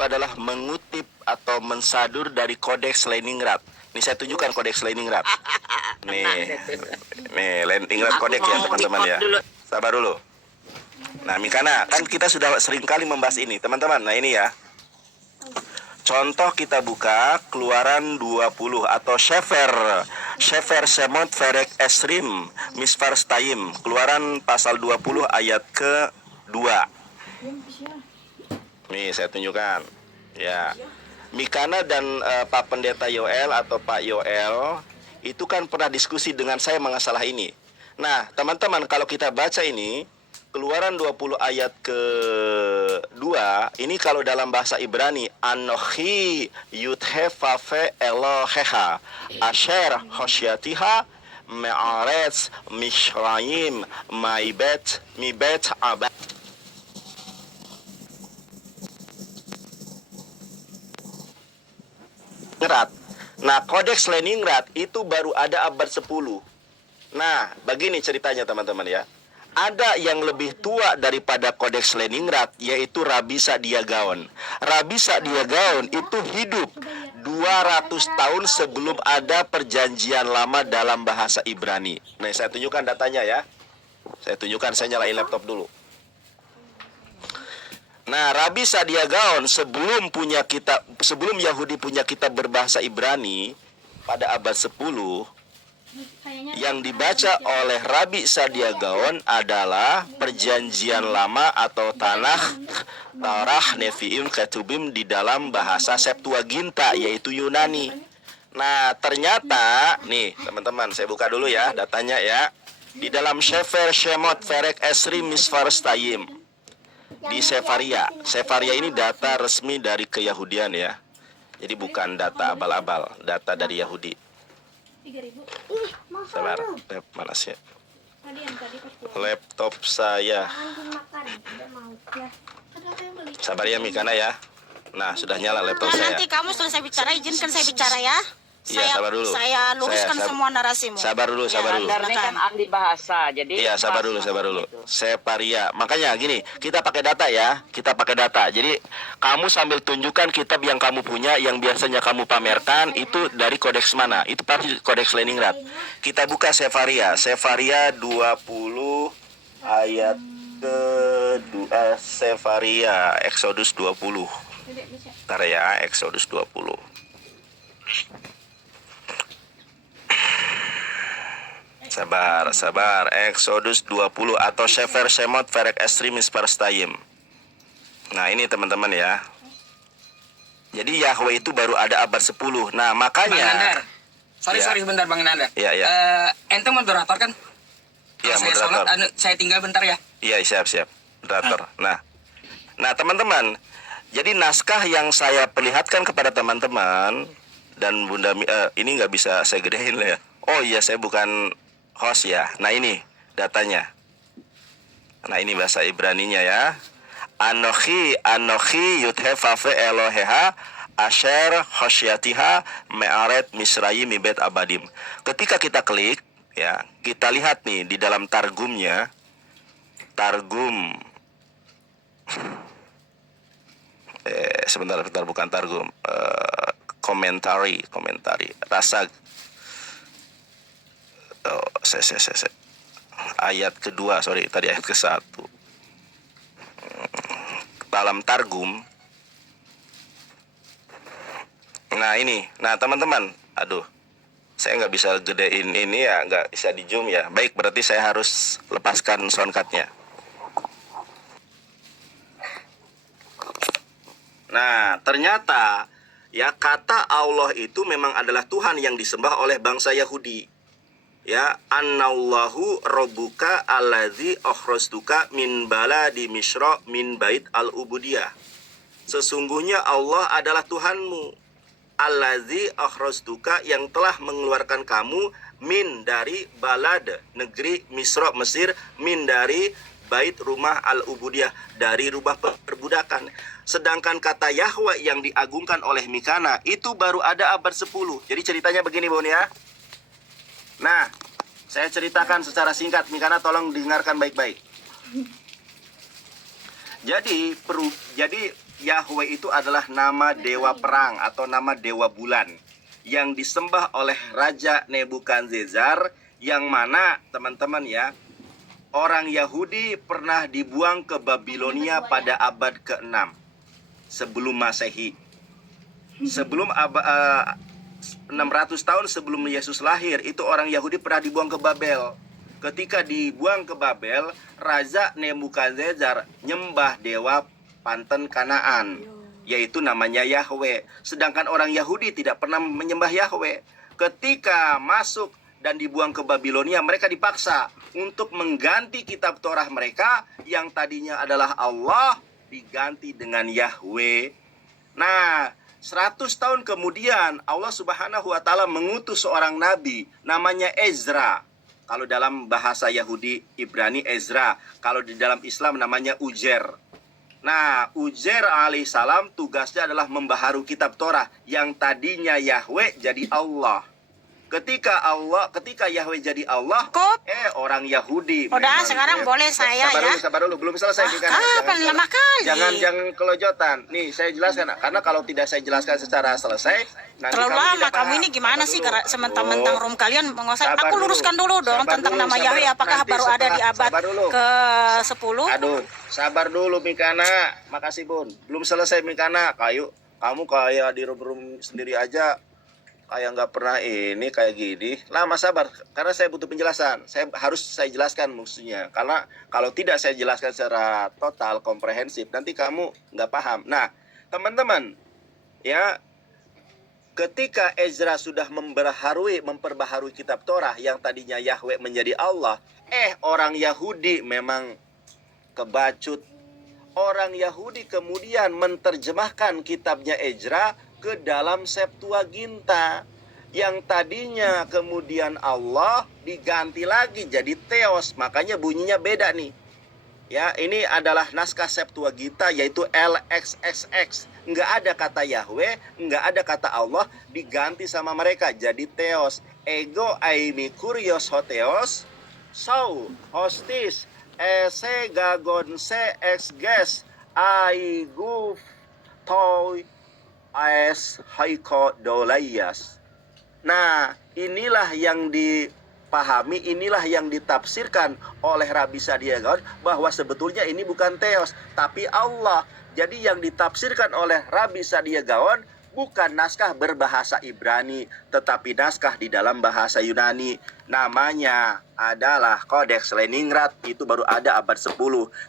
itu adalah mengutip atau mensadur dari Kodeks Leningrad. Nih saya tunjukkan Kodeks Leningrad. Nih Leningrad Kodeks ya teman-teman ya. Sabar dulu. Nah Mikana, kan kita sudah sering kali membahas ini teman-teman. Nah ini ya. Contoh kita buka Keluaran 20 atau Shefer Shemot Ferek Esrim Misfar Stayim. Keluaran pasal 20 ayat ke-2. Nih saya tunjukkan. Ya. Mikana dan Pak Pendeta Yoel atau Pak Yoel itu kan pernah diskusi dengan saya mengenai ini. Nah, teman-teman kalau kita baca ini Keluaran 20 ayat ke-2 ini kalau dalam bahasa Ibrani Anochi Yudhefafe Eloheha Asher Hosyatiha Me'aretz Mishrayim Mibet Abad. Nah, Kodeks Leningrad itu baru ada abad 10. Nah, begini ceritanya teman-teman ya. Ada yang lebih tua daripada Kodeks Leningrad, yaitu Rabi Saadia Gaon. Rabi Saadia Gaon itu hidup 200 tahun sebelum ada perjanjian lama dalam bahasa Ibrani. Nah, saya tunjukkan datanya ya. Saya tunjukkan, saya nyalain laptop dulu. Nah, Rabi Saadia Gaon sebelum Yahudi punya kitab berbahasa Ibrani pada abad 10, yang dibaca oleh Rabi Saadia Gaon adalah perjanjian lama atau Tanakh, Taurah, Nevi'im, Ketubim di dalam bahasa Septuaginta yaitu Yunani. Nah, ternyata nih teman-teman, saya buka dulu ya datanya ya. Di dalam Shefer Shemot Ferek Esrim Misfar Stayim di Sefaria. Sefaria ini data resmi dari keyahudian ya. Jadi bukan data abal-abal, data dari Yahudi. 3.000. Sabar, mana sih? Laptop saya. Sabar ya Mikana ya. Nah, sudah nyala laptop saya. Nanti kamu selesai bicara, izinkan saya bicara ya. Iya, sabar dulu. Saya luruskan semua narasimu. Sabar dulu, sabar dulu. Anda ini kan ahli bahasa, jadi Iya, sabar dulu. Separia. Makanya gini, kita pakai data ya. Kita pakai data. Jadi, kamu sambil tunjukkan kitab yang kamu punya, yang biasanya kamu pamerkan, itu dari kodeks mana? Itu pasti kodeks Leningrad. Kita buka Sefaria. Sefaria 20 ayat ke-2. Sefaria, Exodus 20. Bentar ya, Exodus 20. Sabar. Exodus 20 atau Shefer Shemot Ferek Esrim Misfar Stayim. Nah, ini teman-teman ya. Jadi Yahweh itu baru ada abad 10. Nah, makanya Bang Nandar. Sorry Ya. sebentar Bang Nandar. Iya. Ente moderator kan? Iya, Kalau saya moderator. sholat, saya tinggal bentar ya. Iya, siap. Moderator. Nah, teman-teman. Jadi naskah yang saya perlihatkan kepada teman-teman dan Bunda ini nggak bisa saya gedein lah ya. Oh iya, saya bukan host ya. Nah, ini datanya. Nah, ini bahasa Ibraninya ya. Anochi Yudhefafe Eloheha Asher Hosyatiha Me'aret Misrayim Mibet Abadim. Ketika kita klik ya, kita lihat nih di dalam targumnya. Targum sebentar bukan targum. Komentari rasa ayat kedua, tadi ayat ke-1 dalam targum. Nah ini, teman-teman, aduh, saya nggak bisa gedein ini ya, nggak bisa di zoom ya. Baik, berarti saya harus lepaskan soundcardnya. Nah, ternyata ya kata Allah itu memang adalah Tuhan yang disembah oleh bangsa Yahudi. Ya, annallahu rabbuka allazi akhrajtuka min baladi Misra min bait al-ubudiyah. Sesungguhnya Allah adalah Tuhanmu, allazi akhrajtuka, yang telah mengeluarkan kamu min dari balad, negeri Misra, Mesir, min dari bait, rumah al-ubudiyah, dari rumah perbudakan. Sedangkan kata Yahweh yang diagungkan oleh Mikana itu baru ada abad 10. Jadi ceritanya begini, Bun ya. Nah, saya ceritakan secara singkat. Mikana tolong dengarkan baik-baik. Jadi Yahweh itu adalah nama dewa perang atau nama dewa bulan yang disembah oleh Raja Nebukadnezar, yang mana teman-teman ya, orang Yahudi pernah dibuang ke Babilonia pada abad ke-6 sebelum Masehi. Sebelum 600 tahun sebelum Yesus lahir, itu orang Yahudi pernah dibuang ke Babel. Ketika dibuang ke Babel, Raja Nebukadnezar nyembah dewa Panten Kanaan, yaitu namanya Yahweh. Sedangkan orang Yahudi tidak pernah menyembah Yahweh. Ketika masuk dan dibuang ke Babilonia, mereka dipaksa untuk mengganti kitab Torah mereka yang tadinya adalah Allah, diganti dengan Yahweh. Nah, 100 tahun kemudian Allah Subhanahu wa taala mengutus seorang nabi namanya Ezra. Kalau dalam bahasa Yahudi Ibrani Ezra, kalau di dalam Islam namanya Ujer. Nah, Ujer alaihissalam tugasnya adalah membaharui kitab Torah yang tadinya Yahweh jadi Allah. Ketika Yahweh jadi Allah, Cukup. orang Yahudi. Udah, sekarang boleh saya ya. Sabar dulu, belum selesai. Kapan lama kali? Jangan kelojotan. Nih, saya jelaskan. Karena kalau tidak saya jelaskan secara selesai, nanti Terlalu kamu lama tidak kamu paham. ini gimana Sabar sih dulu. sementang room kalian menguasai. Sabar Aku dulu. luruskan dulu dong Sabar tentang dulu, nama sabar. Yahweh, apakah Nanti baru ada di abad sabar dulu. ke-10? Aduh, sabar dulu Mikana. Makasih Bun. Belum selesai Mikana. Kamu kayak di room sendiri aja kayak nggak pernah ini kayak gini. Lama sabar, karena saya butuh penjelasan. Saya jelaskan maksudnya. Karena kalau tidak saya jelaskan secara total, komprehensif, nanti kamu nggak paham. Nah, teman-teman, ya, ketika Ezra sudah memperbaharui kitab Torah yang tadinya Yahweh menjadi Allah, orang Yahudi memang kebacut. Orang Yahudi kemudian menerjemahkan kitabnya Ezra ke dalam Septuaginta, yang tadinya kemudian Allah diganti lagi jadi Theos. Makanya bunyinya beda nih. Ya, ini adalah naskah Septuaginta, yaitu LXXX. Nggak ada kata Yahweh, nggak ada kata Allah, diganti sama mereka jadi Theos. Ego aimi kurios hoteos, sau hostis ese gagonse exges aigu toy as haiko dolayas. Nah, inilah yang dipahami, inilah yang ditafsirkan oleh Rabbi Sadia Gaon, bahwa sebetulnya ini bukan Theos, tapi Allah. Jadi yang ditafsirkan oleh Rabbi Sadia Gaon bukan naskah berbahasa Ibrani, tetapi naskah di dalam bahasa Yunani. Namanya adalah Kodeks Leningrad, itu baru ada abad 10.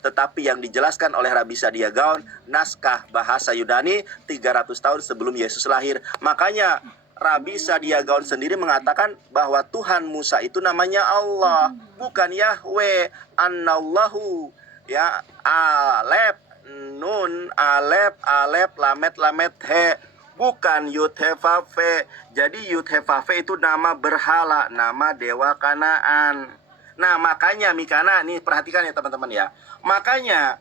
Tetapi yang dijelaskan oleh Rabbi Sadia Gaon, naskah bahasa Yunani 300 tahun sebelum Yesus lahir. Makanya Rabbi Sadia Gaon sendiri mengatakan bahwa Tuhan Musa itu namanya Allah, bukan Yahweh. Annallahu, ya, alep nun alep lamet he, bukan Yud He Vav He. Jadi Yud He Vav He itu nama berhala, nama dewa Kanaan. Nah, makanya Mikana, nih perhatikan ya teman-teman ya. Makanya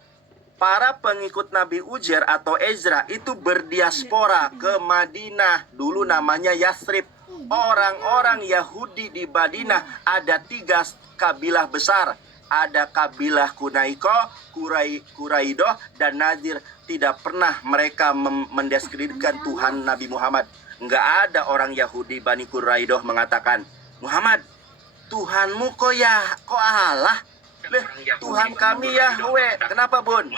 para pengikut Nabi Ujer atau Ezra itu berdiaspora ke Madinah. Dulu namanya Yathrib. Orang-orang Yahudi di Madinah ada 3 kabilah besar. Ada kabilah Kunaiko, Kuraidoh, dan Nadir. Tidak pernah mereka mendiskreditkan Tuhan Nabi Muhammad. Nggak ada orang Yahudi Bani Kuraidoh mengatakan, Muhammad, Tuhanmu kok Allah? Tuhan kami Yahweh. Kenapa Bun?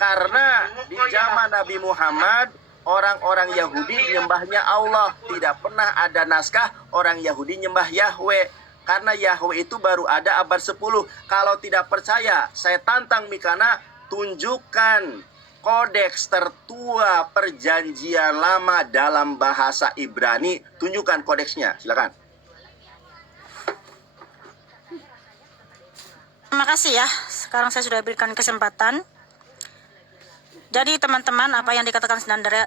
Karena di zaman Nabi Muhammad, orang-orang Yahudi nyembahnya Allah. Tidak pernah ada naskah orang Yahudi nyembah Yahweh. Karena Yahweh itu baru ada abad 10. Kalau tidak percaya, saya tantang Mikana, tunjukkan kodeks tertua perjanjian lama dalam bahasa Ibrani. Tunjukkan kodeksnya, silakan. Terima kasih ya. Sekarang saya sudah berikan kesempatan. Jadi teman-teman, apa yang dikatakan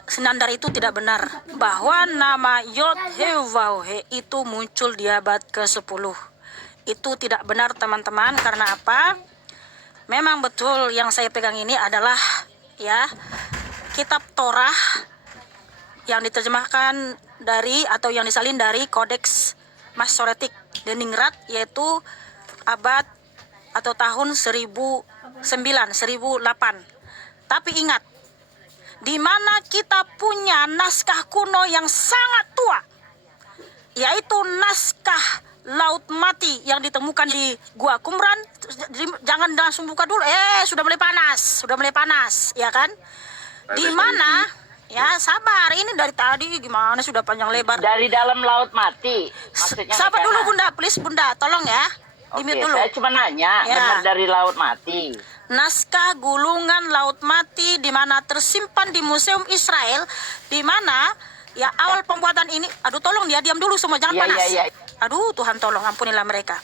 Senandar itu tidak benar. Bahwa nama Yod-He-Vav-He itu muncul di abad ke-10. Itu tidak benar teman-teman. Karena apa? Memang betul yang saya pegang ini adalah ya kitab Torah yang diterjemahkan dari atau yang disalin dari Kodeks Masoretik Leningrad, yaitu abad atau tahun 1008. Tapi ingat, di mana kita punya naskah kuno yang sangat tua, yaitu naskah Laut Mati yang ditemukan di Gua Qumran. Jangan langsung buka dulu, sudah mulai panas, ya kan? Di mana, ya sabar, ini dari tadi gimana sudah panjang lebar. Dari dalam Laut Mati. Maksudnya Sabar dulu Mekana. Bunda, please Bunda, tolong ya. Oke, Di-mute dulu. saya cuma nanya, Ya. benar dari Laut Mati. Naskah gulungan Laut Mati di mana tersimpan di Museum Israel, di mana ya awal pembuatan ini, aduh tolong dia diam dulu semua, jangan Iya, panas. iya, iya. Aduh Tuhan tolong ampunilah mereka.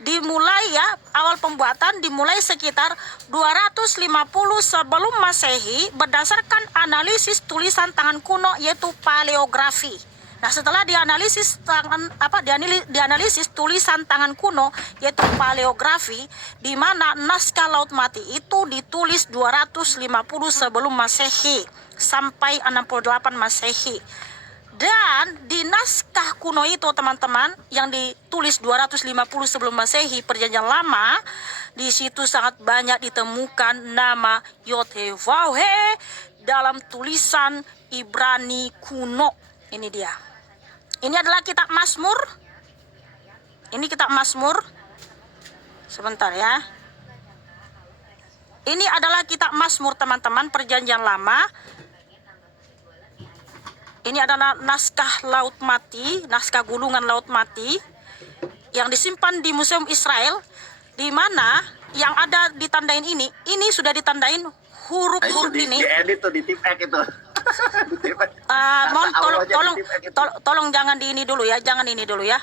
Dimulai ya, awal pembuatan dimulai sekitar 250 sebelum Masehi berdasarkan analisis tulisan tangan kuno yaitu paleografi. Nah, setelah dianalisis dianalisis tulisan tangan kuno yaitu paleografi, di mana naskah Laut Mati itu ditulis 250 sebelum Masehi sampai 68 Masehi. Dan di naskah kuno itu teman-teman yang ditulis 250 sebelum Masehi, Perjanjian Lama, di situ sangat banyak ditemukan nama Yod-Heh-Vav-He dalam tulisan Ibrani kuno. Ini dia. Ini adalah kitab Mazmur. Ini kitab Mazmur. Sebentar ya. Ini adalah kitab Mazmur teman-teman, Perjanjian Lama. Ini adalah naskah Laut Mati, naskah gulungan Laut Mati yang disimpan di Museum Israel, di mana yang ada ditandain ini sudah ditandain huruf-huruf ini. Diedit tuh di tip X itu. Mohon tolong jangan di ini dulu ya, jangan ini dulu ya.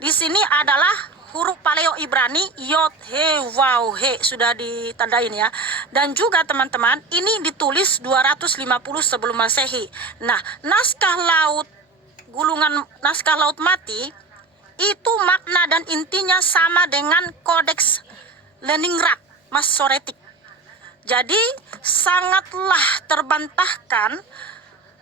Di sini adalah huruf Paleo Ibrani Yod-Heh-Vav-He sudah ditandain ya. Dan juga teman-teman, ini ditulis 250 sebelum Masehi. Nah, naskah Laut Mati itu makna dan intinya sama dengan Kodeks Leningrad Masoretik. Jadi sangatlah terbantahkan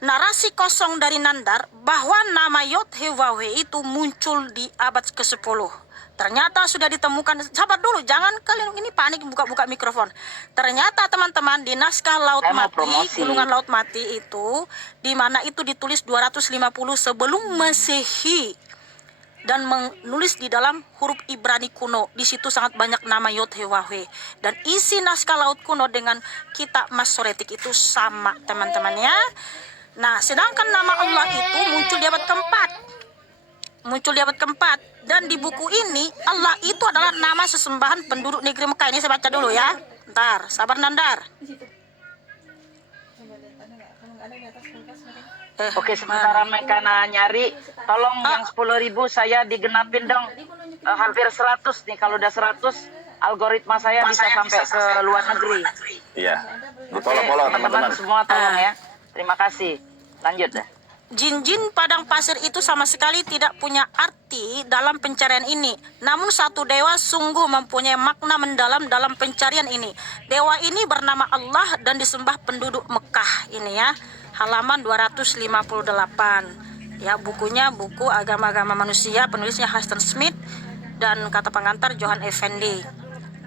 narasi kosong dari Nandar bahwa nama Yod-Heh-Vav-He itu muncul di abad ke-10. Ternyata sudah ditemukan, sabar dulu, jangan kalian ini panik buka-buka mikrofon. Ternyata teman-teman di naskah Laut Saya mau Mati, promosi. gulungan Laut Mati itu, di mana itu ditulis 250 sebelum Masehi. Dan menulis di dalam huruf Ibrani kuno. Di situ sangat banyak nama Yod-Heh-Vav-He. Dan isi naskah laut kuno dengan kitab Masoretik itu sama teman-teman ya. Nah, sedangkan nama Allah itu muncul di abad keempat. Dan di buku ini Allah itu adalah nama sesembahan penduduk negeri Mekah. Ini saya baca dulu ya. Ntar, sabar Nandar. Oke, sementara Mekana nyari, tolong yang 10.000 saya digenapin dong. Hampir 100 nih, kalau udah 100 algoritma saya bisa sampai ke luar negeri. Iya. Oke, teman-teman semua tolong ya. Terima kasih. Lanjut dah. Jin-jin padang pasir itu sama sekali tidak punya arti dalam pencarian ini. Namun satu dewa sungguh mempunyai makna mendalam dalam pencarian ini. Dewa ini bernama Allah dan disembah penduduk Mekah. Ini ya, halaman 258. Ya, bukunya buku Agama-agama Manusia, penulisnya Huston Smith dan kata pengantar Johan Effendi.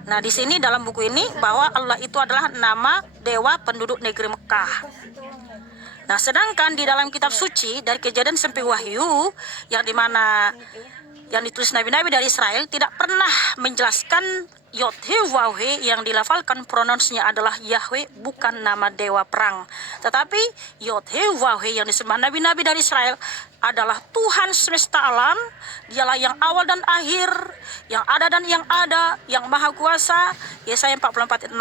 Nah, di sini dalam buku ini bahwa Allah itu adalah nama dewa penduduk negeri Mekah. Nah, sedangkan di dalam kitab suci dari Kejadian sampai Wahyu yang dimana yang ditulis nabi-nabi dari Israel tidak pernah menjelaskan Yod-Heh-Vav-He yang dilafalkan pronounsnya adalah Yahweh, bukan nama dewa perang. Tetapi Yod-Heh-Vav-He yang disembah nabi-nabi dari Israel adalah Tuhan semesta alam. Dialah yang awal dan akhir, yang ada dan yang ada, yang maha kuasa. Yesaya 44:6,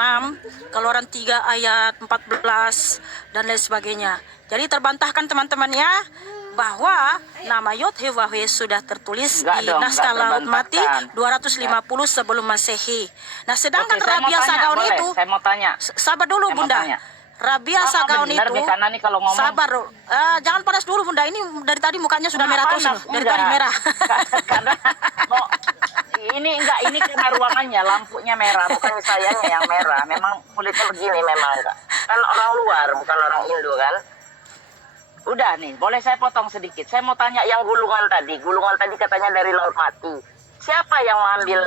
Keluaran 3 ayat 14 dan lain sebagainya. Jadi terbantahkan teman-teman ya, bahwa nama Yod-Heh-Vav-He sudah tertulis di naskah Laut Mati 250 sebelum Masehi. Nah, sedangkan Rabia Sagaun itu, saya mau tanya. sabar dulu Bunda. Rabia Sagaun itu, Nih kalau ngomong. sabar, jangan panas dulu Bunda. Ini dari tadi mukanya sudah merah terus loh. Dari tadi merah. Karena ini karena ruangannya lampunya merah, bukan sayanya yang merah. Memang kulitnya begini memang enggak. Kan orang luar, bukan orang Indo kan. Udah nih, boleh saya potong sedikit. Saya mau tanya yang gulungan tadi. Gulungan tadi katanya dari Laut Mati. Siapa yang mengambil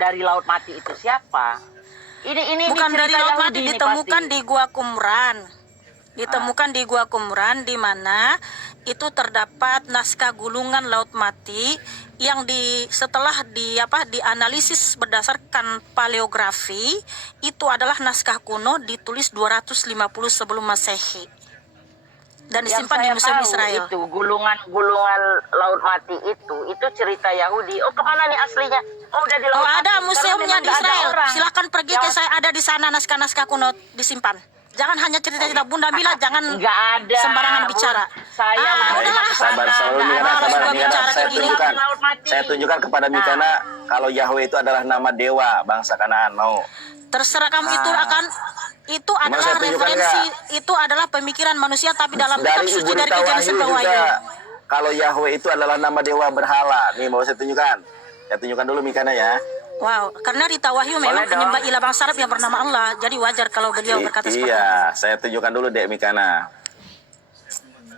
dari Laut Mati itu? Siapa? Ini Bukan cerita dari Laut Yahudi Mati, ini ditemukan pasti. di Gua Qumran. ditemukan di Gua Qumran, di mana itu terdapat naskah gulungan Laut Mati yang setelah dianalisis berdasarkan paleografi, itu adalah naskah kuno ditulis 250 sebelum Masehi dan Yang disimpan di saya Museum tahu Israel. itu gulungan Laut Mati itu cerita Yahudi. Oh, kemana nih aslinya? Oh, udah di Laut Oh, Mati. ada Karena museumnya memang di nggak ada Israel. orang. Silakan pergi ke saya, ada di sana naskah-naskah kuno disimpan. Jangan hanya cerita-cerita. Bunda Mila, jangan Nggak ada. sembarangan Bu. bicara. Saya Ah, Baik, udahlah. sabar Mikana, Harus sabar gua Mikana. bicara Saya kayak gini. tunjukkan, Laut Mati. saya tunjukkan kepada Mikana kalau Yahweh itu adalah nama dewa bangsa Kanaan. Mau? Terserah kamu, itu adalah saya tunjukkan referensi, itu adalah pemikiran manusia, tapi dalam kitab Dari suci Ibu dari Rita Kejadian Wahyu sampai Wahyu. juga kalau Yahweh itu adalah nama dewa berhala. Nih mau saya tunjukkan. Saya tunjukkan dulu Mikana ya. Wow, karena Rita Wahyu memang dong. penyembah ilah bangsa Arab yang bernama Allah, jadi wajar kalau beliau berkata seperti itu. Iya, saya tunjukkan dulu Dek Mikana.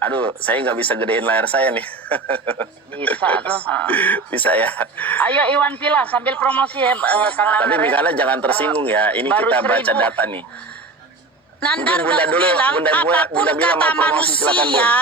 Aduh, saya nggak bisa gedein layar saya nih. Bisa tuh. Bisa ya. Ayo Iwan Pila sambil promosi ya, Kang Tapi Nandar. Mikana jangan tersinggung ya. Ini Baru kita baca 1000. data nih. Nandar Mungkin Bunda gak dulu, bilang Bunda apapun Mila mau kata promosi, silakan, manusia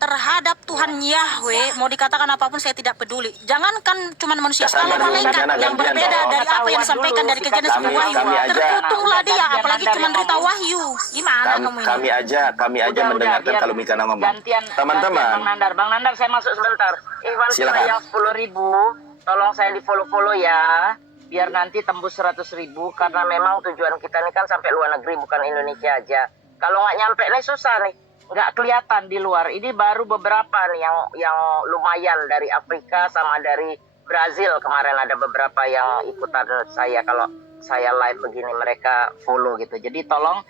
terhadap Tuhan Yahweh, mau dikatakan apapun saya tidak peduli. Jangankan cuma manusia, Ya, kalau sabar dulu, malaikat Mikana, yang gantian berbeda dong. dari apa yang disampaikan dari Kejadian sampai Kami- Wahyu, kami aja. terkutunglah dia, Gantian apalagi Nandar cuma yang Rita ngomong. Wahyu. Gimana kamu ini? Kami aja Udah, mendengarkan biar kalau Mikana ngomong. Gantian Teman-teman, Bang Nandar saya masuk sebentar. Iwan Pila Silakan. yang 10.000, tolong saya di follow ya, biar nanti tembus 100.000, karena memang tujuan kita ini kan sampai luar negeri, bukan Indonesia aja. Kalau nggak nyampe nih susah nih, nggak kelihatan di luar. Ini baru beberapa nih yang lumayan dari Afrika sama dari Brazil. Kemarin ada beberapa yang ikutan saya, kalau saya live begini mereka follow gitu. Jadi tolong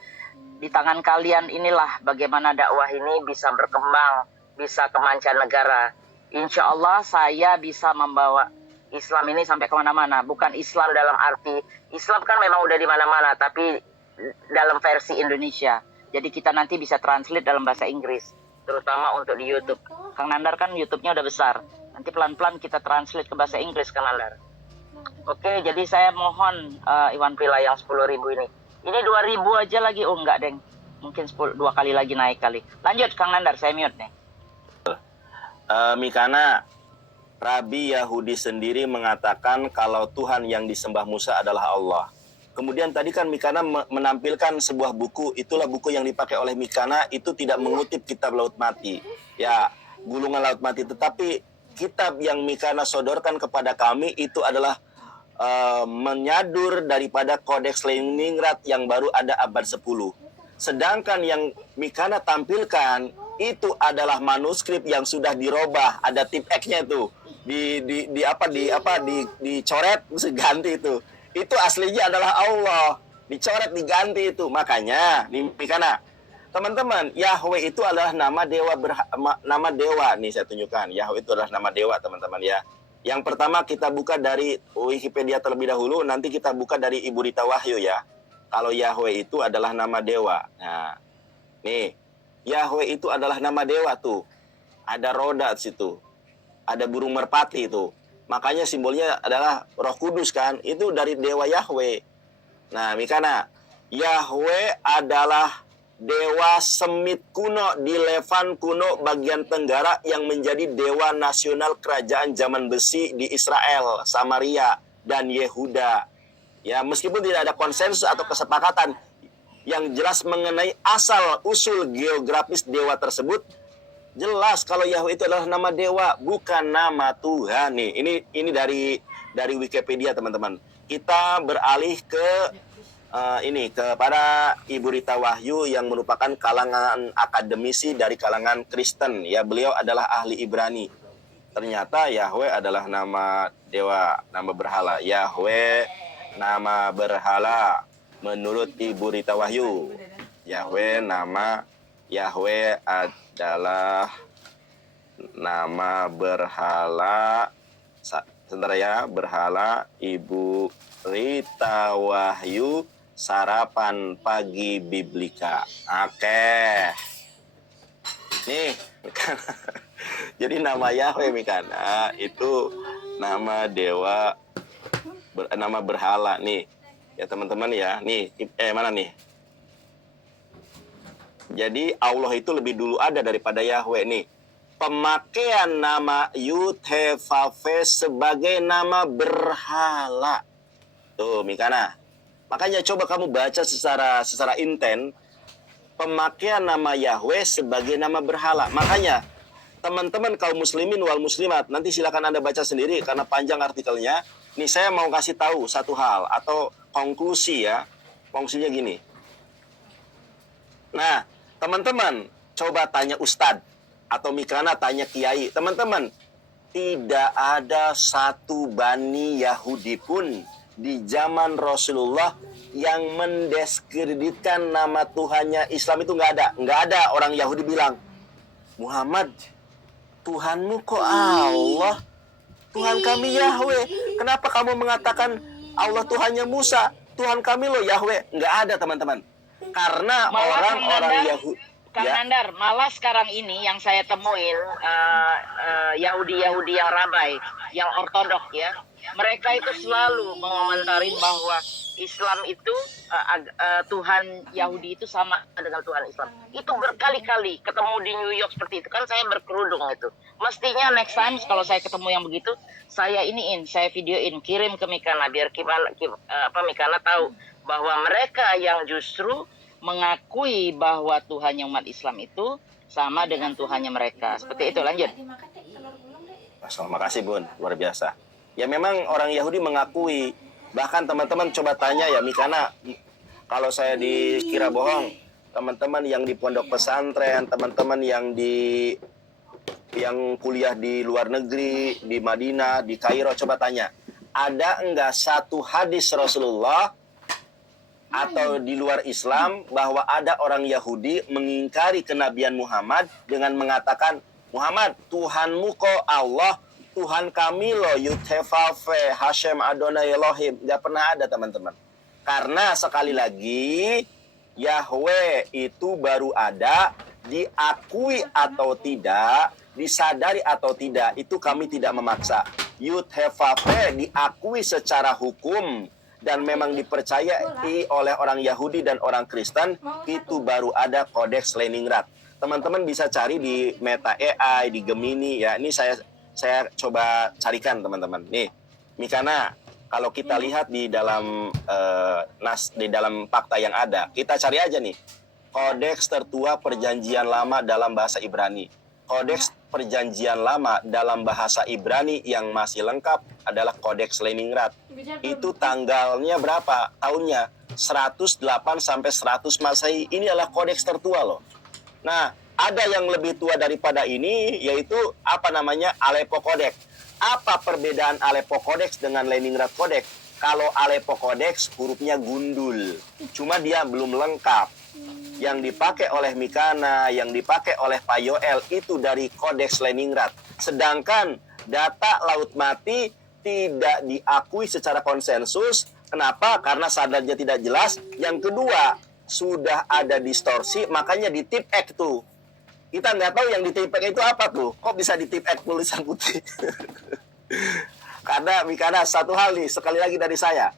di tangan kalian inilah bagaimana dakwah ini bisa berkembang, bisa ke mancanegara. Insya Allah saya bisa membawa Islam ini sampai kemana-mana. Bukan Islam dalam arti, Islam kan memang udah di mana-mana, tapi dalam versi Indonesia. Jadi kita nanti bisa translate dalam bahasa Inggris, terutama untuk di YouTube. Kang Nandar kan YouTube-nya udah besar. Nanti pelan-pelan kita translate ke bahasa Inggris, Kang Nandar. Oke, jadi saya mohon Iwan Pila yang 10.000 ini. Ini 2.000 aja lagi. Oh enggak, Deng. Mungkin 2 kali lagi naik kali. Lanjut, Kang Nandar, saya mute nih. Mikana, Rabi Yahudi sendiri mengatakan kalau Tuhan yang disembah Musa adalah Allah. Kemudian tadi kan Mikana menampilkan sebuah buku, itulah buku yang dipakai oleh Mikana, itu tidak mengutip kitab Laut Mati. Ya, gulungan Laut Mati. Tetapi kitab yang Mikana sodorkan kepada kami itu adalah menyadur daripada Kodeks Leningrad yang baru ada abad 10. Sedangkan yang Mikana tampilkan itu adalah manuskrip yang sudah dirobah, ada tip X-nya itu. Dicoret terus ganti itu. Itu aslinya adalah Allah, dicoret diganti itu. Makanya nih Mikana, teman-teman, Yahweh itu adalah nama dewa nama dewa. Nih saya tunjukkan, Yahweh itu adalah nama dewa, teman-teman ya. Yang pertama kita buka dari Wikipedia terlebih dahulu, nanti kita buka dari Ibu Rita Wahyu ya. Kalau Yahweh itu adalah nama dewa. Nah, nih, Yahweh itu adalah nama dewa tuh. Ada roda di situ. Ada burung merpati itu. Makanya simbolnya adalah Roh Kudus kan. Itu dari dewa Yahweh. Nah, Mikana, Yahweh adalah dewa Semit kuno di Levan kuno bagian tenggara yang menjadi dewa nasional kerajaan zaman besi di Israel, Samaria, dan Yehuda. Ya, meskipun tidak ada konsensus atau kesepakatan yang jelas mengenai asal usul geografis dewa tersebut, jelas kalau Yahweh itu adalah nama dewa, bukan nama Tuhan. Nih, ini dari Wikipedia, teman-teman. Kita beralih ke kepada Ibu Rita Wahyu yang merupakan kalangan akademisi dari kalangan Kristen. Ya, beliau adalah ahli Ibrani. Ternyata Yahweh adalah nama dewa, nama berhala. Yahweh nama berhala menurut Ibu Rita Wahyu. Yahweh adalah nama berhala. Sebentar ya, berhala Ibu Rita Wahyu Sarapan Pagi Biblika. Oke. Nih, jadi nama Yahweh Mikana itu nama dewa, nama berhala nih. Ya teman-teman ya. Nih, mana nih? Jadi Allah itu lebih dulu ada daripada Yahweh nih. Pemakaian nama Yud-He-Vav-He sebagai nama berhala. Tuh, Mikana. Makanya coba kamu baca secara inten pemakaian nama Yahweh sebagai nama berhala. Makanya teman-teman kaum muslimin wal muslimat, nanti silakan Anda baca sendiri karena panjang artikelnya. Nih saya mau kasih tahu satu hal atau konklusi ya. Konklusinya gini. Nah, teman-teman coba tanya ustadz atau Mikana tanya kiai. Teman-teman, tidak ada satu Bani Yahudi pun di zaman Rasulullah yang mendiskreditkan nama Tuhannya Islam itu nggak ada. Nggak ada orang Yahudi bilang, Muhammad, Tuhanmu kok Allah? Tuhan kami Yahweh. Kenapa kamu mengatakan Allah Tuhannya Musa? Tuhan kami loh Yahweh. Nggak ada teman-teman. Karena orang-orang Yahudi... Kang Ya. Nandar, malah sekarang ini yang saya temuin Yahudi-Yahudi yang rabai, yang ortodok ya, mereka itu selalu mengomentari bahwa Islam itu Tuhan Yahudi itu sama dengan Tuhan Islam. Itu berkali-kali ketemu di New York seperti itu, kan saya berkerudung itu. Mestinya next time kalau saya ketemu yang begitu, saya videoin, kirim ke Mikana biar Mikana tahu bahwa mereka yang justru mengakui bahwa Tuhannya umat Islam itu sama dengan Tuhannya mereka. Seperti itu, lanjut. Terima kasih Bun, luar biasa. Ya memang orang Yahudi mengakui. Bahkan teman-teman coba tanya ya Mikana, kalau saya dikira bohong, teman-teman yang di pondok pesantren, teman-teman yang kuliah di luar negeri, di Madinah, di Kairo, coba tanya. Ada enggak satu hadis Rasulullah atau di luar Islam bahwa ada orang Yahudi mengingkari kenabian Muhammad dengan mengatakan, Muhammad, Tuhanmu kok Allah, Tuhan kami loh Yud-He-Vav-He, Hashem Adonai Elohim. Gak pernah ada teman-teman. Karena sekali lagi Yahweh itu baru ada, diakui atau tidak, disadari atau tidak, itu kami tidak memaksa. Yud-He-Vav-He diakui secara hukum dan memang dipercayai oleh orang Yahudi dan orang Kristen, itu baru ada kodeks Leningrad. Teman-teman bisa cari di Meta AI, di Gemini ya. Ini saya coba carikan teman-teman. Nih, Mikana, kalau kita lihat di dalam di dalam fakta yang ada, kita cari aja nih. Kodeks tertua Perjanjian Lama dalam bahasa Ibrani. Kodeks Perjanjian Lama dalam bahasa Ibrani yang masih lengkap adalah Kodeks Leningrad. Itu tanggalnya berapa? Tahunnya 108 sampai 100 Masehi. Ini adalah kodeks tertua loh. Nah, ada yang lebih tua daripada ini, yaitu apa namanya? Aleppo Codex. Apa perbedaan Aleppo Codex dengan Leningrad Codex? Kalau Aleppo Codex hurufnya gundul, cuma dia belum lengkap. Yang dipakai oleh Mikana, yang dipakai oleh Pak Yoel itu dari Kodeks Leningrad. Sedangkan data Laut Mati tidak diakui secara konsensus. Kenapa? Karena sadarnya tidak jelas. Yang kedua, sudah ada distorsi, makanya di tip X tuh. Kita nggak tahu yang di tip X itu apa tuh. Kok bisa di tip X tulisan putih? Karena Mikana, satu hal nih, sekali lagi dari saya.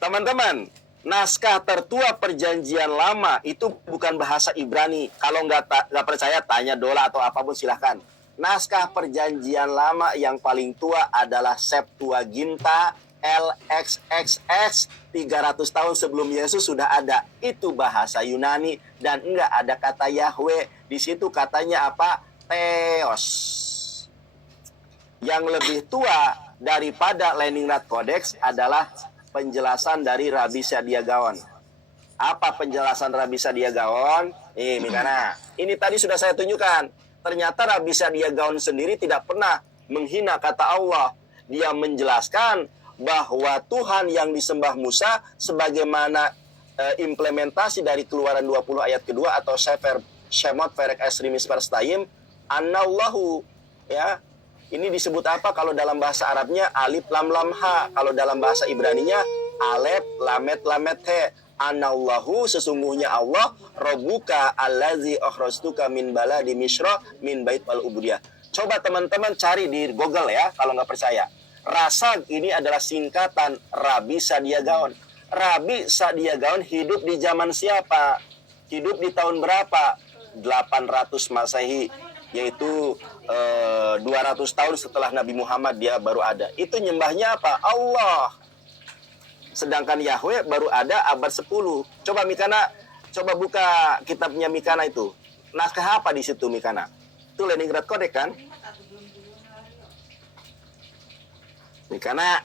Teman-teman, naskah tertua Perjanjian Lama itu bukan bahasa Ibrani. Kalau nggak percaya, tanya Dola atau apapun silahkan. Naskah Perjanjian Lama yang paling tua adalah Septuaginta LXXX 300 tahun sebelum Yesus sudah ada. Itu bahasa Yunani dan enggak ada kata Yahweh. Di situ katanya apa? Theos. Yang lebih tua daripada Leningrad Codex adalah penjelasan dari Rabbi Sadia Gaon. Apa penjelasan Rabbi Sadia Gaon? Nih, Mikana. Ini tadi sudah saya tunjukkan. Ternyata Rabbi Sadia Gaon sendiri tidak pernah menghina kata Allah. Dia menjelaskan bahwa Tuhan yang disembah Musa sebagaimana implementasi dari Keluaran 20 ayat kedua atau Sefer Shemot Perek Esri Misper Stayim, Anallahu, ya. Ini disebut apa kalau dalam bahasa Arabnya? Alif lam lam ha. Kalau dalam bahasa Ibraninya alef lamet lamet he. Anallahu, sesungguhnya Allah, Rabbuka allazi akhrajtuka min baladi Misra min bait al ubudiyah. Coba teman-teman cari di Google ya kalau nggak percaya. Rasag ini adalah singkatan Rabbi Sadia Gaon. Rabbi Sadia Gaon hidup di zaman siapa? hidup di tahun berapa? 800 Masehi, yaitu 200 tahun setelah Nabi Muhammad dia baru ada. Itu nyembahnya apa? Allah. Sedangkan Yahweh baru ada abad 10. Coba Mikana, coba buka kitabnya Mikana itu. Naskah apa di situ Mikana? Itu Leningrad Codex kan? Mikana.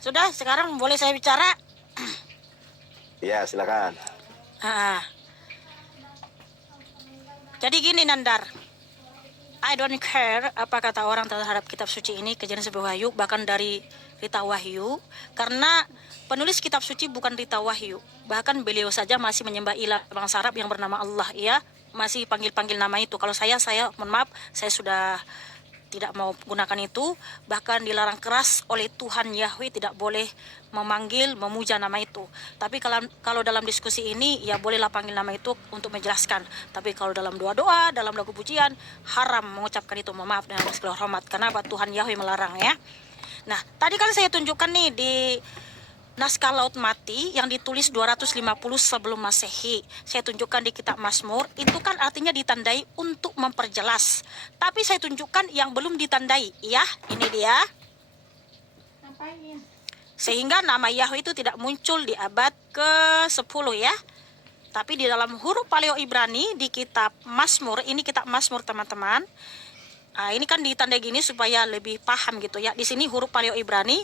Sudah, sekarang boleh saya bicara? Ya, silakan. Ah. Jadi gini Nandar, I don't care apa kata orang terhadap kitab suci ini, Kejadian 11 Wahyu, bahkan dari Rita Wahyu, karena penulis kitab suci bukan Rita Wahyu, bahkan beliau saja masih menyembah ilah bangsa Arab yang bernama Allah, ya, masih panggil-panggil nama itu. Kalau saya mohon maaf, saya sudah tidak mau gunakan itu, bahkan dilarang keras oleh Tuhan Yahweh, tidak boleh memanggil, memuja nama itu. Tapi kalau dalam diskusi ini, ya bolehlah panggil nama itu untuk menjelaskan. Tapi kalau dalam doa-doa, dalam lagu pujian, haram mengucapkan itu, mohon maaf dengan segala hormat. Kenapa? Tuhan Yahweh melarang, ya. Nah, tadi kan saya tunjukkan nih di naskah Laut Mati yang ditulis 250 sebelum Masehi. Saya tunjukkan di kitab Mazmur, itu kan artinya ditandai untuk memperjelas. Tapi saya tunjukkan yang belum ditandai, ya, ini dia. Sehingga nama Yahweh itu tidak muncul di abad ke-10, ya. Tapi di dalam huruf Paleo Ibrani di kitab Mazmur, ini kitab Mazmur teman-teman. Ini kan ditandai gini supaya lebih paham gitu ya. Di sini huruf Paleo Ibrani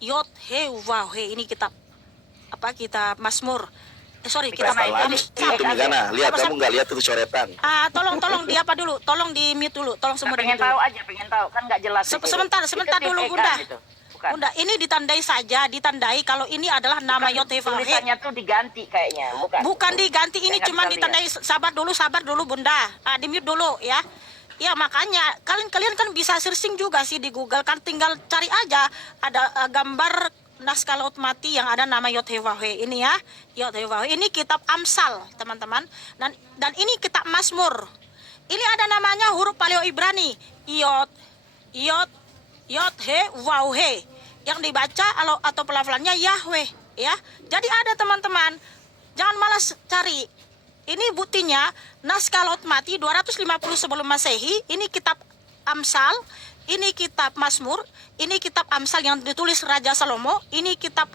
Yod He Waw He, ini kitab kitab Mazmur. Kitab Itu Mikana, lihat kamu nggak lihat itu coretan. Tolong di apa dulu? Tolong di mute dulu. Tolong semua pengen tahu aja, pengen tahu kan nggak jelas. Sebentar dulu Bunda. Gitu. Bunda, ini ditandai saja, ditandai kalau ini adalah nama Yod He Waw He. Tulisannya tuh diganti kayaknya, Bukan diganti, ini cuma ditandai. Sabar dulu Bunda. Di mute dulu ya. Ya makanya kalian kan bisa searching juga sih di Google, kan tinggal cari aja ada gambar naskah Laut Mati yang ada nama Yod He Waw He ini ya. Yod He Waw He ini kitab Amsal teman-teman, dan ini kitab Mazmur. Ini ada namanya huruf Paleo Ibrani Yod He Waw He, yang dibaca atau pelafalannya Yahweh ya. Jadi ada teman-teman, jangan malas cari. Ini buktinya naskah Laut Mati 250 sebelum Masehi, ini kitab Amsal, ini kitab Mazmur, ini kitab Amsal yang ditulis Raja Salomo, ini kitab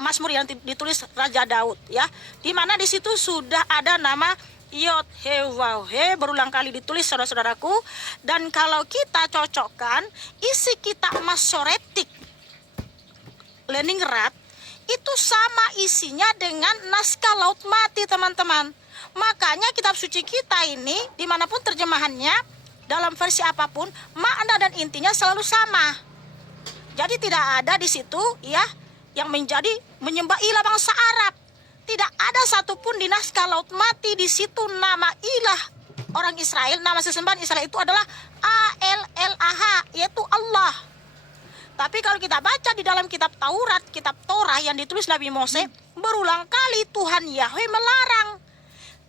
Mazmur yang ditulis Raja Daud ya. Di mana di situ sudah ada nama Yod He Waw He berulang kali ditulis saudara-saudaraku. Dan kalau kita cocokkan isi kitab Masoretik Leningrad, itu sama isinya dengan naskah Laut Mati teman-teman. Makanya kitab suci kita ini dimanapun terjemahannya, dalam versi apapun, makna dan intinya selalu sama. Jadi tidak ada di situ ya yang menyembah ilah bangsa Arab. Tidak ada satupun di naskah Laut Mati di situ nama ilah orang Israel, nama sesembahan Israel itu adalah ALLAH, yaitu Allah. Tapi kalau kita baca di dalam kitab Taurat, kitab Torah yang ditulis Nabi Mose, berulang kali Tuhan Yahweh melarang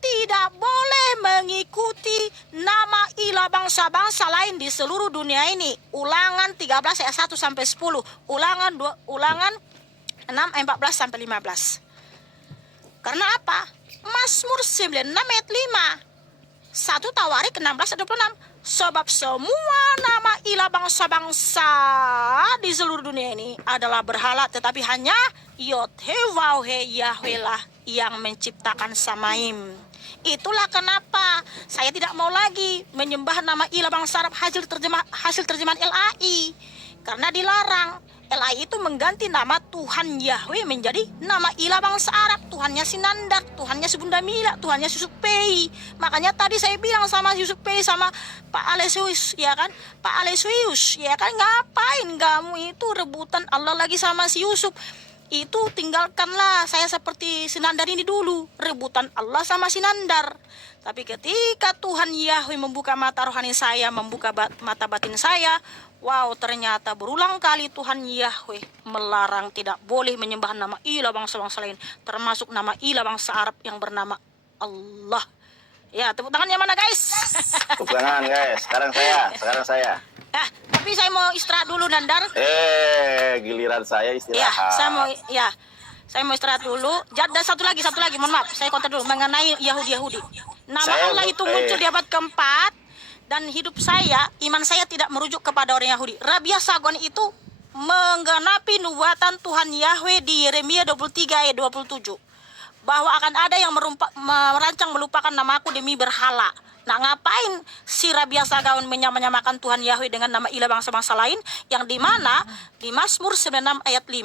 tidak boleh mengikuti nama ilah bangsa-bangsa lain di seluruh dunia ini. Ulangan 13 ayat 1 sampai 10. Ulangan 6 ayat 14 sampai 15. Karena apa? Mazmur 96 ayat 5. 1 Tawarik 16 ayat 26. Sebab semua nama ilah bangsa-bangsa di seluruh dunia ini adalah berhala, tetapi hanya Yod He Waw He Yahweh lah yang menciptakan Samaim. Itulah kenapa saya tidak mau lagi menyembah nama ilah bangsa Arab hasil terjemahan LAI, karena dilarang. LAI itu mengganti nama Tuhan Yahweh menjadi nama ilah bangsa Arab. Tuhannya Sinandar, Tuhannya si Bunda Mila, Tuhannya Yusuf Pei. Makanya tadi saya bilang sama Yusuf Pei sama Pak Alexius, ya kan? Pak Alexius, ya kan, ngapain kamu itu rebutan Allah lagi sama si Yusuf? Itu tinggalkanlah saya seperti Sinandar ini dulu, rebutan Allah sama Sinandar. Tapi ketika Tuhan Yahweh membuka mata rohani saya, membuka mata batin saya, wow, ternyata berulang kali Tuhan Yahweh melarang tidak boleh menyembah nama ilah bangsa-bangsa lain, termasuk nama ilah bangsa Arab yang bernama Allah. Ya, tepuk tangannya mana guys? Tepuk tangan guys, sekarang saya. Tapi saya mau istirahat dulu Nandar. Giliran saya istirahat. Ya, Saya mau istirahat dulu. Dan satu lagi, mohon maaf, saya kontak dulu mengenai Yahudi. Nama Allah itu muncul di abad keempat, dan hidup saya, iman saya tidak merujuk kepada orang Yahudi. Rabia Sagon itu menggenapi nubuatan Tuhan Yahweh di Yeremia 23 ayat 27. Bahwa akan ada yang merancang melupakan namaku demi berhala. Nah, ngapain si Rabia Sagon menyamakan Tuhan Yahweh dengan nama ilah bangsa-bangsa lain, yang dimana di Mazmur 96 ayat 5,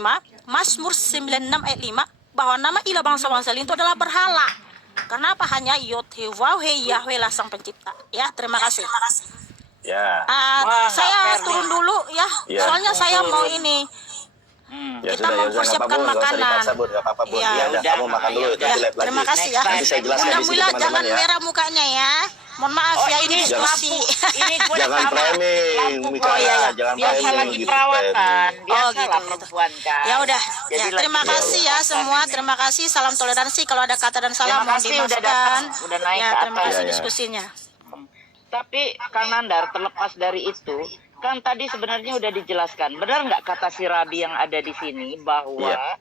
Mazmur 96 ayat 5, bahwa nama ilah bangsa-bangsa lain itu adalah berhala. Kenapa hanya Yod-Heh-Wah-Heh Yahweh lah sang pencipta? Ya, terima kasih. Ya. Wah, Saya nggak fair turun nih. dulu ya, Ya. soalnya saya mau ini. Ya Kita sudah, mempersiapkan nggak apa-apa, makanan. nggak usah dipaksa, Bun, nggak apa-apa, Bun. Ya, Ya, udah, udah. kamu makan dulu, Ya, nanti Ya, lihat lagi. terima kasih ya. Nanti saya jelaskan di sini, Mudah-mudahan teman-teman jangan ya. merah mukanya ya. Mohon maaf Oh, ya, ini ini diskusi. Ini gue Jangan framing, Mika, jangan biasa framing lagi gitu, perawatan, framing. biasa gitu, lah gitu. perempuan kan. Ya udah, Jadi ya, terima lagi kasih ya perawatan semua, ini. terima kasih, salam toleransi. Kalau ada kata dan salah Terima mohon kasih udah dimaafkan. datang, udah naik Ya, ke terima atas. kasih Ya, ya. diskusinya. Tapi Kang Nandar, terlepas dari itu, kan tadi sebenarnya udah dijelaskan. Benar nggak kata si Rabi yang ada di sini bahwa Iya.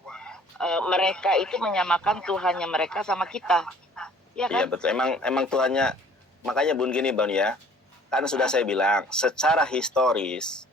Mereka itu menyamakan Tuhannya mereka sama kita, ya Iya kan? betul. Emang Tuhannya, makanya Bun gini Bun ya. Kan sudah saya bilang, secara historis